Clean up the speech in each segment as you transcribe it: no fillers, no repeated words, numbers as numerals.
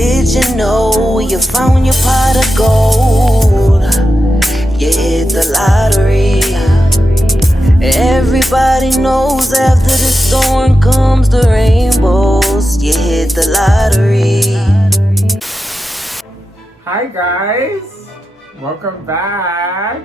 Did you know you found your pot of gold? You hit the lottery. Everybody knows after the storm comes the rainbows. You hit the lottery. Hi guys, welcome back.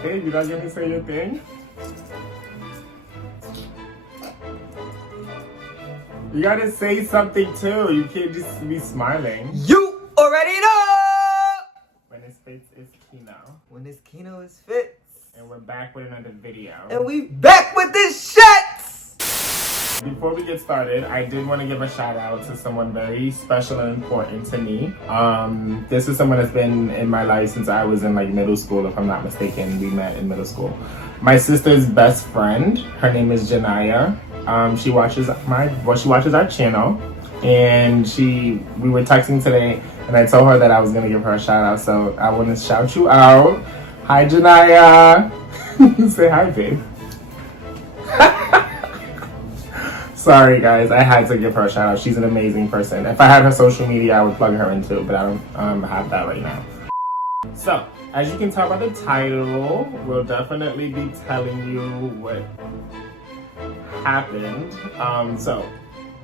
Hey, you not gonna say your thing? You gotta say something too. You can't just be smiling. You already know! When it's Fitz, it's Keno. When it's Keno, it's Fitz. And we're back with another video. And we back with this shit! Before we get started, I did want to give a shout out to someone very special and important to me. This is someone that's been in my life since I was in like middle school, if I'm not mistaken. We met in middle school. My sister's best friend, her name is Janaya. She watches our channel, and we were texting today, and I told her that I was gonna give her a shout out, so I want to shout you out. Hi, Janaya. Say hi, babe. Sorry, guys, I had to give her a shout out. She's an amazing person. If I had her social media, I would plug her into, but I don't have that right now. So, as you can tell by the title, we'll definitely be telling you what happened. So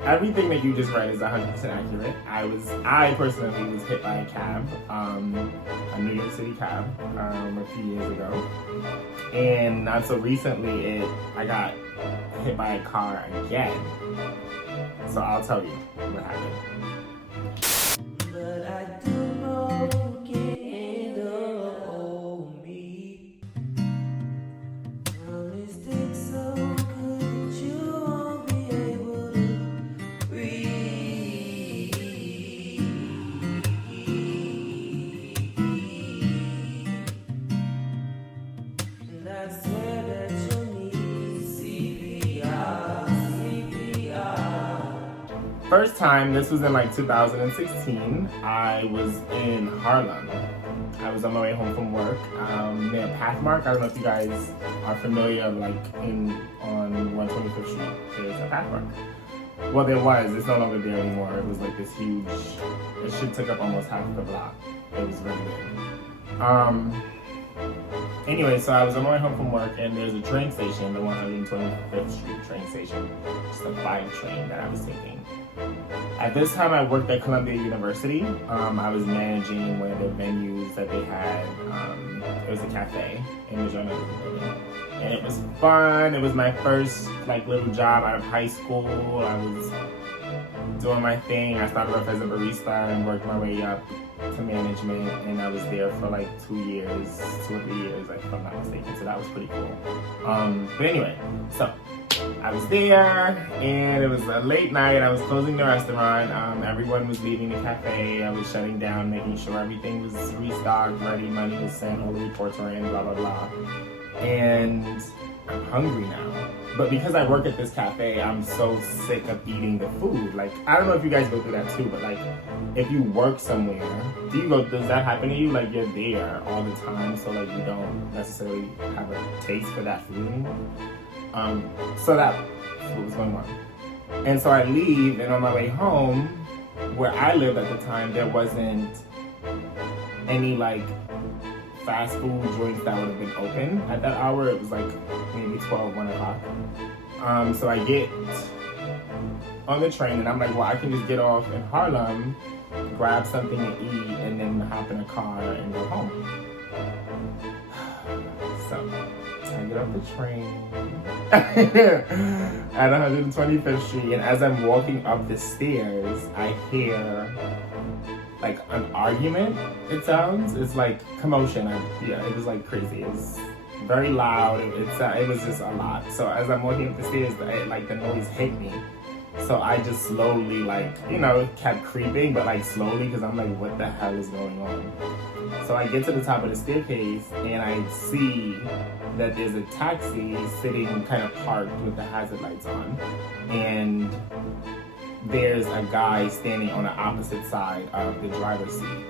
everything that you just read is 100% accurate. I personally was hit by a cab, a New York City cab, a few years ago, and not so recently I got hit by a car again. So I'll tell you what happened. But I do know you can't handle me. Promise it's so good that you won't be able to breathe. And I swear that you'll need CPR. First time, this was in like 2016, I was in Harlem. I was on my way home from work near Pathmark. I don't know if you guys are familiar, like on 125th Street, there's a Pathmark. Well, there was, it's no longer there anymore. It was like this huge, it should took up almost half the block. It was really big. Anyway, so I was on my way home from work, and there's a train station, the 125th Street train station. Just a 5 train that I was taking. At this time, I worked at Columbia University. I was managing one of the venues that they had. It was a cafe in the journalism building. And it was fun. It was my first like little job out of high school. I was doing my thing. I started off as a barista and worked my way up to management, and I was there for like 2 or 3 years, if I'm not mistaken. So that was pretty cool. But anyway, so I was there, and it was a late night. I was closing the restaurant. Everyone was leaving the cafe. I was shutting down, making sure everything was restocked, ready, money was sent, all the reports were in, blah, blah, blah. And I'm hungry now. But because I work at this cafe, I'm so sick of eating the food. Like, I don't know if you guys go through that too, but like, if you work somewhere, does that happen to you? Like, you're there all the time, so like, you don't necessarily have a taste for that food anymore? So that's what was going on. And so I leave, and on my way home, where I lived at the time, there wasn't any like fast food joints that would have been open at that hour. It was like maybe 12, 1 o'clock. So I get on the train, and I'm like, well, I can just get off in Harlem, grab something to eat, and then hop in a car and go home. So I get off the train at 125th Street, and as I'm walking up the stairs, I hear like an argument, it sounds. It's like commotion. It was like crazy. It was very loud. It was just a lot. So as I'm walking up the stairs, the noise hit me. So I just slowly, kept creeping, but like slowly, because I'm like, what the hell is going on? So I get to the top of the staircase, and I see that there's a taxi sitting kind of parked with the hazard lights on. And there's a guy standing on the opposite side of the driver's seat,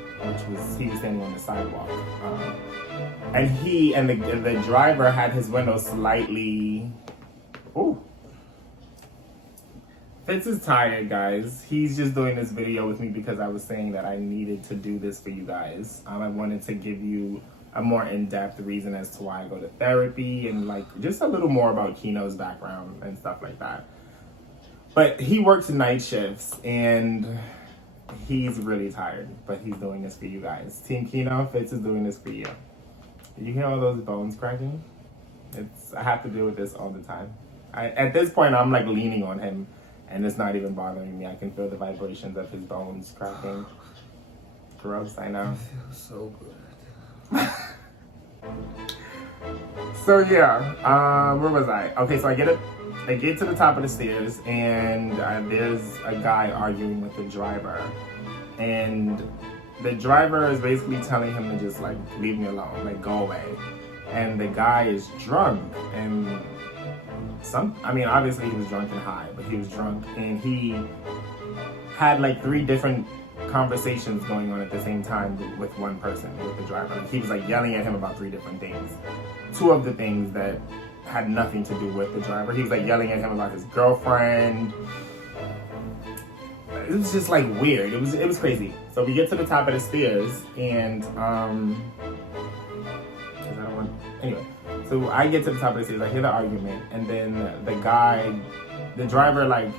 he was standing on the sidewalk. And the driver had his window slightly, Fitz is tired, guys. He's just doing this video with me because I was saying that I needed to do this for you guys. I wanted to give you a more in-depth reason as to why I go to therapy and like just a little more about Keno's background and stuff like that. But he works night shifts and he's really tired, but he's doing this for you guys. Team Keno, Fitz is doing this for you. Did you hear all those bones cracking? I have to deal with this all the time. At this point, I'm like leaning on him, and it's not even bothering me. I can feel the vibrations of his bones cracking. Gross, I know. It feels so good. So yeah, where was I? Okay, so I get to the top of the stairs, and there's a guy arguing with the driver, and the driver is basically telling him to just like leave me alone, like go away. And the guy is drunk, and obviously he was drunk and high, but he was drunk, and he had like 3 different conversations going on at the same time with one person, with the driver. Like, he was like yelling at him about 3 different things. 2 of the things that had nothing to do with the driver. He was like yelling at him about his girlfriend. It was just like weird. It was crazy. So we get to the top of the stairs, and anyway, so I get to the top of the stairs, I hear the argument, and then the driver like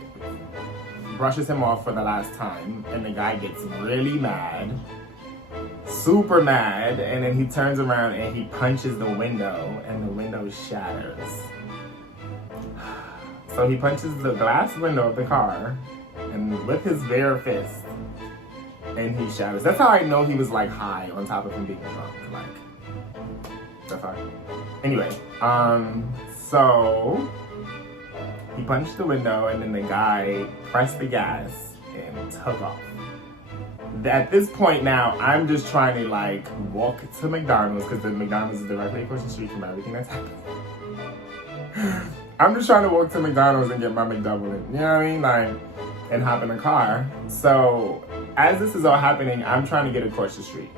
brushes him off for the last time, and the guy gets really mad, super mad, and then he turns around and he punches the window, and the window shatters. So he punches the glass window of the car, and with his bare fist, and he shatters. That's how I know he was like high on top of him being drunk, like. Anyway, so he punched the window, and then the guy pressed the gas and took off. At this point now, I'm just trying to like walk to McDonald's, because the McDonald's is directly across the street from everything that's happening. I'm just trying to walk to McDonald's and get my McDouble, you know what I mean? Like, and hop in a car. So as this is all happening, I'm trying to get across the street.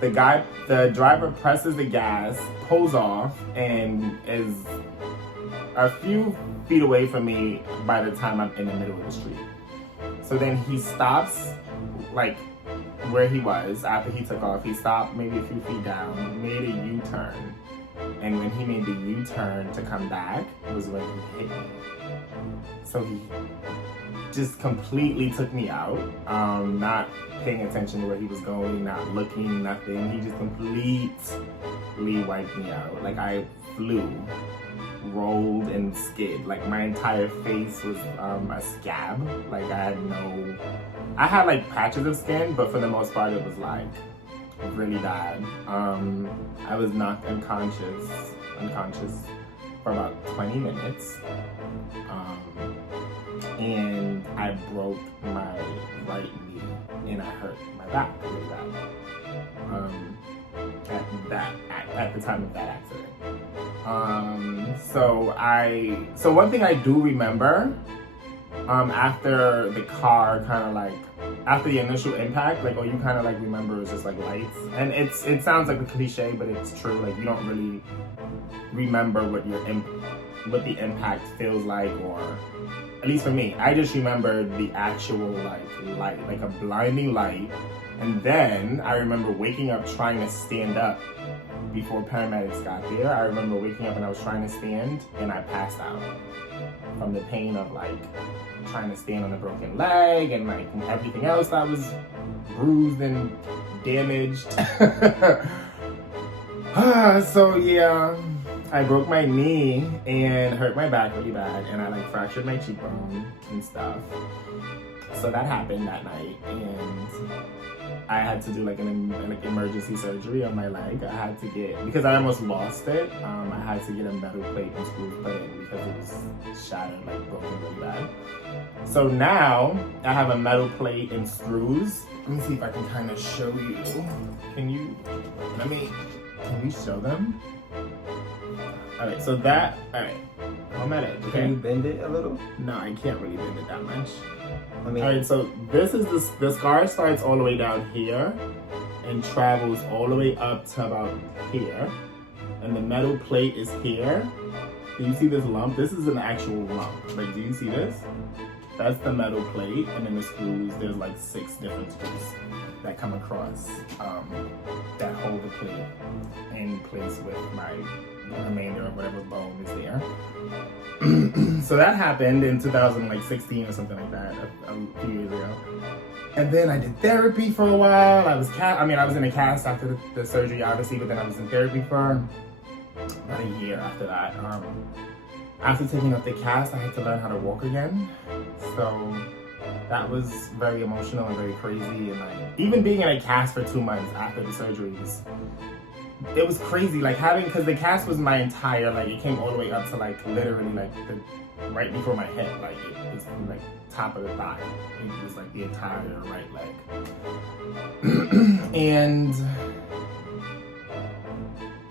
The driver presses the gas, pulls off, and is a few feet away from me by the time I'm in the middle of the street. So then he stops, like, where he was after he took off. He stopped maybe a few feet down, made a U-turn. And when he made the U-turn to come back was when he hit me. So he just completely took me out, not paying attention to where he was going, not looking, nothing. He just completely wiped me out. Like I flew, rolled, and skid. Like my entire face was a scab. Like I had like patches of skin, but for the most part it was like really bad. I was knocked unconscious for about 20 minutes. And I broke my right knee, and I hurt my back really bad. At the time of that accident. So one thing I do remember, after the car kind of like, after the initial impact, like, you kind of like remember it's just like lights. And it sounds like a cliche, but it's true. Like you don't really remember what the impact feels like, or at least for me, I just remember the actual like light, like a blinding light. And then I remember waking up trying to stand up before paramedics got there. I remember waking up and I was trying to stand, and I passed out from the pain of like trying to stand on a broken leg and like everything else that was bruised and damaged. So yeah, I broke my knee and hurt my back really bad, and I like fractured my cheekbone and stuff. So that happened that night, and I had to do like an emergency surgery on my leg. I had to get, because I almost lost it, I had to get a metal plate and screws put in because it was shattered, like broken really bad. So now I have a metal plate and screws. Let me see if I can kind of show you. Can you show them? Alright, so that, alright, I'm at it. Okay? Can you bend it a little? No, I can't really bend it that much. I Alright, so the scar starts all the way down here and travels all the way up to about here. And the metal plate is here. Do you see this lump? This is an actual lump. Like, do you see this? That's the metal plate, and then the screws, there's like 6 different screws that come across that hold the plate in place with my remainder of whatever bone is there. So that happened in 2016 or something like that, a few years ago. And then I did therapy for a while. I was in a cast after the surgery, obviously, but then I was in therapy for about a year after that. After taking up the cast, I had to learn how to walk again. So that was very emotional and very crazy. And like, even being in a cast for 2 months after the surgery it was crazy. Like because the cast was my entire, like it came all the way up to like literally like right before my hip. Like it was like top of the thigh. It was like the entire right leg. And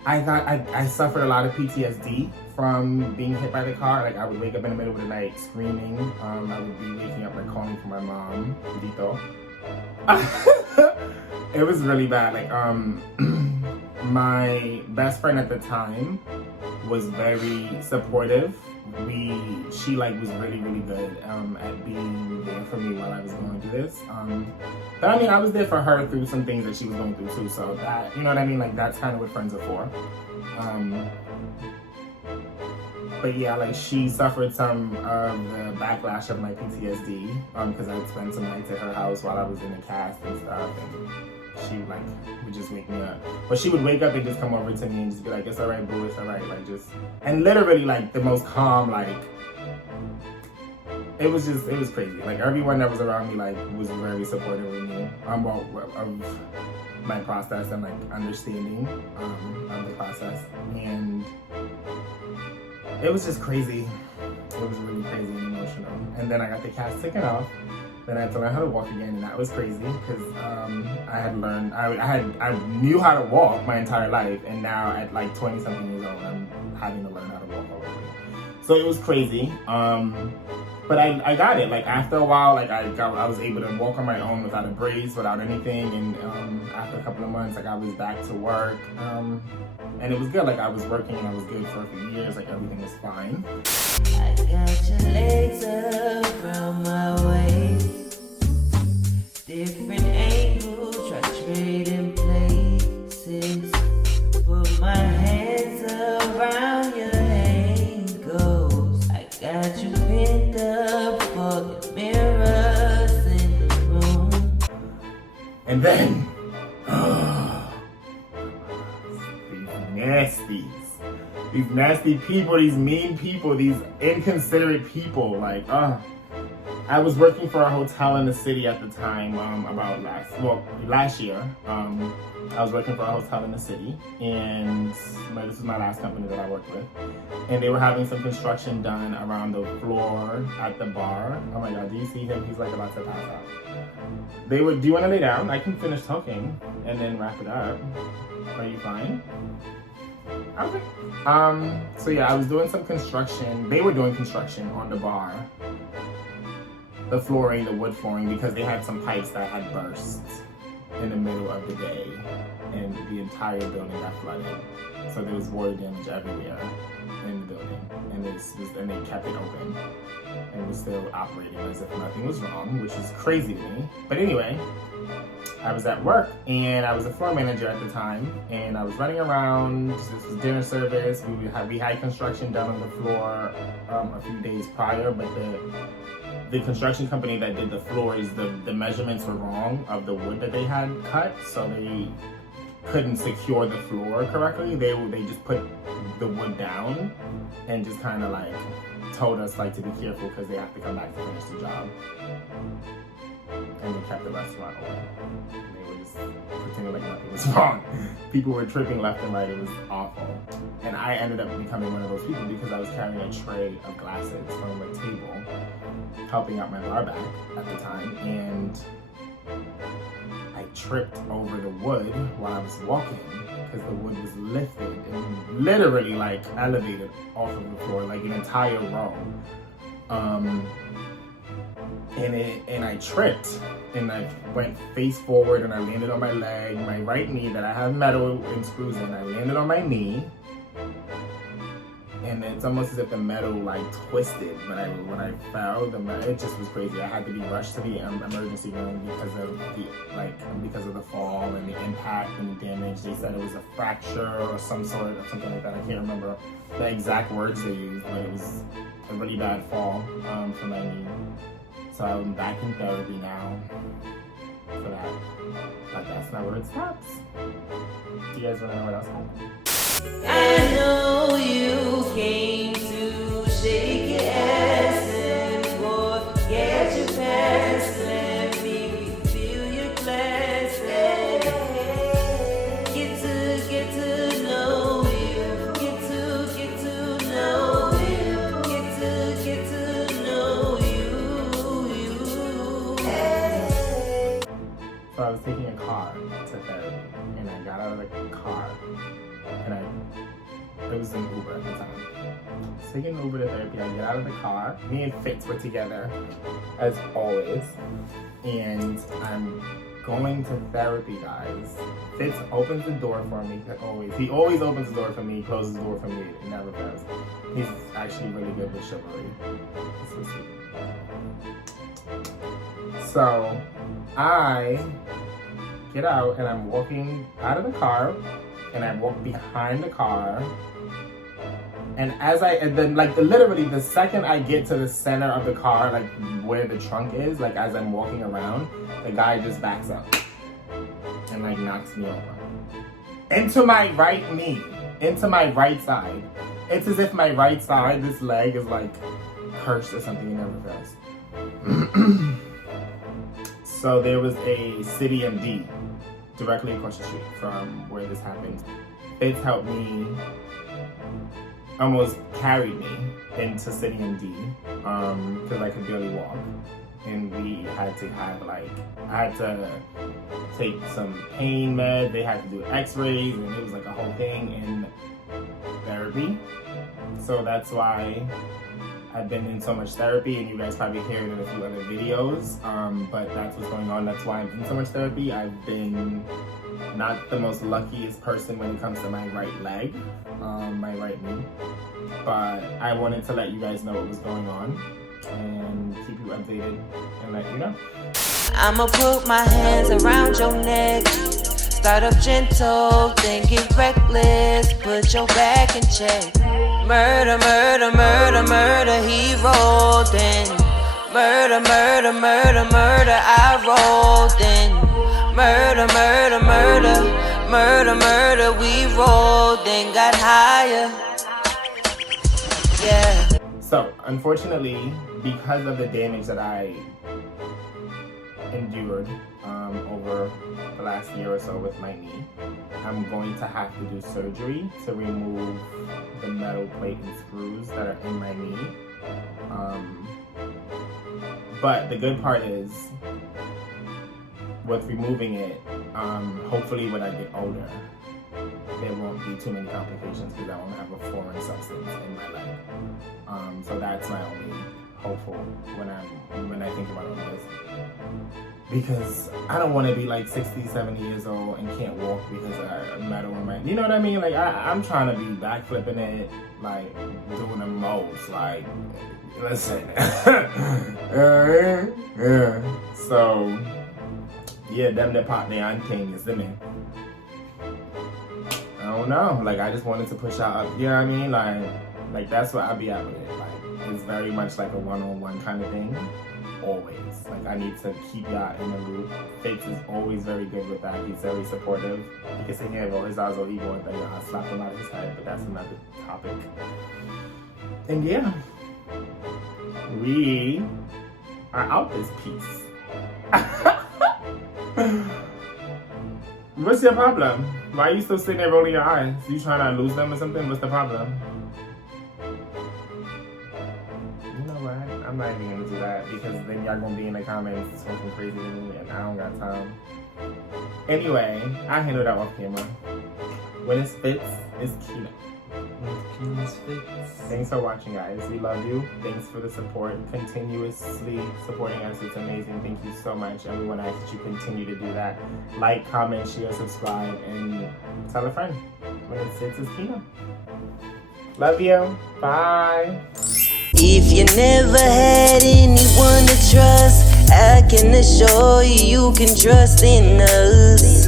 I suffered a lot of PTSD from being hit by the car. Like I would wake up in the middle of the night screaming. I would be waking up like calling for my mom, Dito. It was really bad. Like my best friend at the time was very supportive. She like was really, really good at being there for me while I was going through this. But I mean, I was there for her through some things that she was going through too. So that, you know what I mean? Like that's kind of what friends are for. But yeah, like she suffered some of the backlash of my PTSD because I'd spent some nights at her house while I was in the cast and stuff. And she like would just wake me up. But she would wake up and just come over to me and just be like, "It's all right, boo, it's all right." Like just, and literally like the most calm, like it was crazy. Like everyone that was around me like was very supportive of me of my process and like understanding of the process. And it was just crazy. It was really crazy and emotional. And then I got the cast taken off. Then I had to learn how to walk again, and that was crazy because I knew how to walk my entire life, and now at like 20-something years old, I'm having to learn how to walk all over again. So it was crazy. But I got it. Like after a while, like I was able to walk on my own without a brace, without anything. And after a couple of months, like I was back to work, and it was good. Like I was working and I was good for a few years. Like everything was fine. I got your legs around my waist, different angles, try trading places. Put my hands around your ankles. I got you pinned up for the mirrors in the room. And then, these nasty people, these mean people, these inconsiderate people, like, I was working for a hotel in the city at the time, last year. I was working for a hotel in the city, and this is my last company that I worked with. And they were having some construction done around the floor at the bar. Oh my God, do you see him? He's like about to pass out. Do you want to lay down? I can finish talking and then wrap it up. Are you fine? Okay. So yeah, I was doing some construction. They were doing construction on the bar. The flooring, the wood flooring, because they had some pipes that had burst in the middle of the day, and the entire building got flooded. So there was water damage everywhere in the building, and they kept it open and was still operating as if nothing was wrong, which is crazy to me. But anyway, I was at work and I was a floor manager at the time, and I was running around. This was dinner service. We had construction done on the floor a few days prior, but the construction company that did the floors, the measurements were wrong of the wood that they had cut, so they couldn't secure the floor correctly. They just put the wood down and just kind of like told us like to be careful because they have to come back to finish the job. And they kept the restaurant open. They were just pretending like nothing was wrong. People were tripping left and right. It was awful. And I ended up becoming one of those people because I was carrying a tray of glasses from a table, helping out my bar back at the time, and I tripped over the wood while I was walking because the wood was lifted and literally like elevated off of the floor, like an entire row. And I tripped and I went face forward and I landed on my leg, my right knee that I have metal and screws in. I landed on my knee and it's almost as if the metal like twisted when I fell. It just was crazy. I had to be rushed to the emergency room because of the fall and the impact and the damage. They said it was a fracture or something like that. I can't remember the exact words they used, but it was a really bad fall for my knee. So I'm back in therapy now for that. But that's not where it stops. Do you guys want to know what else happened? I know you came to shake your ass and forget your past. Let me fill your glass and get to know you. Get to know you. Get to know you. So I was taking a car to therapy, and I got out of the car, and it was an Uber at the time. I was taking an Uber to therapy, I get out of the car, me and Fitz were together, as always, and I'm going to therapy, guys. Fitz opens the door for me, always. He always opens the door for me, closes the door for me, it never fails. He's actually really good with chivalry. It's so sweet. So, I get out and I'm walking out of the car and I walk behind the car, and literally the second I get to the center of the car, like where the trunk is, like as I'm walking around, the guy just backs up and like knocks me over into my right knee, into my right side. It's as if my right side, this leg is like cursed or something. It never fails. So there was a City MD directly across the street from where this happened. Fitz helped me, almost carried me into City MD because I could barely walk. And we had to have I had to take some pain med, they had to do x-rays, and it was like a whole thing in therapy. So that's why I've been in so much therapy, and you guys probably hear it in a few other videos, but that's what's going on. That's why I'm in so much therapy. I've been not the most luckiest person when it comes to my right leg, my right knee, but I wanted to let you guys know what was going on and keep you updated and let you know. I'ma put my hands around your neck. Start up gentle, then get reckless. Put your back in check. Murder, murder, murder, murder, he rolled in. Murder, murder, murder, murder, I rolled in. Murder, murder, murder, murder, murder, we rolled in, got higher. Yeah. So, unfortunately, because of the damage that I endured over the last year or so with my knee, I'm going to have to do surgery to remove the metal plate and screws that are in my knee. But the good part is, with removing it, hopefully when I get older, there won't be too many complications because I won't have a foreign substance in my leg. So that's my only hopeful when I think about all this. Because I don't want to be like 60, 70 years old and can't walk because of metal in my, you know what I mean? Like I'm trying to be backflipping it, like doing the most, like, listen. Yeah. So, yeah, them that pop their things, didn't it? I don't know, like I just wanted to push out, you know what I mean? Like that's what I'll be at with it. Like it's very much like a one-on-one kind of thing. Always. Like I need to keep y'all in the loop. Fitz is always very good with that. He's very supportive. You can say, yeah, well, his eyes are evil and I slap him out of his head, but that's another topic. And yeah, we are out this piece. What's your problem? Why are you still sitting there rolling your eyes? You trying to lose them or something? What's the problem? You know what? I'm not even gonna do that because then y'all gonna be in the comments talking crazy to me and I don't got time. Anyway, I handle that off camera. When it's Fitz, it's Keno. Thanks for watching, guys. We love you. Thanks for the support. Continuously supporting us. It's amazing. Thank you so much. And we want to ask that you continue to do that. Like, comment, share, subscribe, and tell a friend. When it's Keno. Love you. Bye. If you never had anyone to trust, I can assure you can trust in us.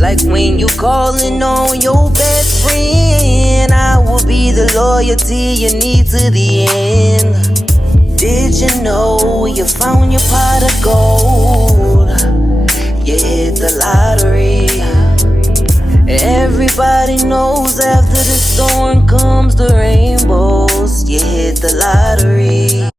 Like when you calling on your best friend, I will be the loyalty you need to the end. Did you know you found your pot of gold? You hit the lottery. Everybody knows after the storm comes the rainbows. You hit the lottery.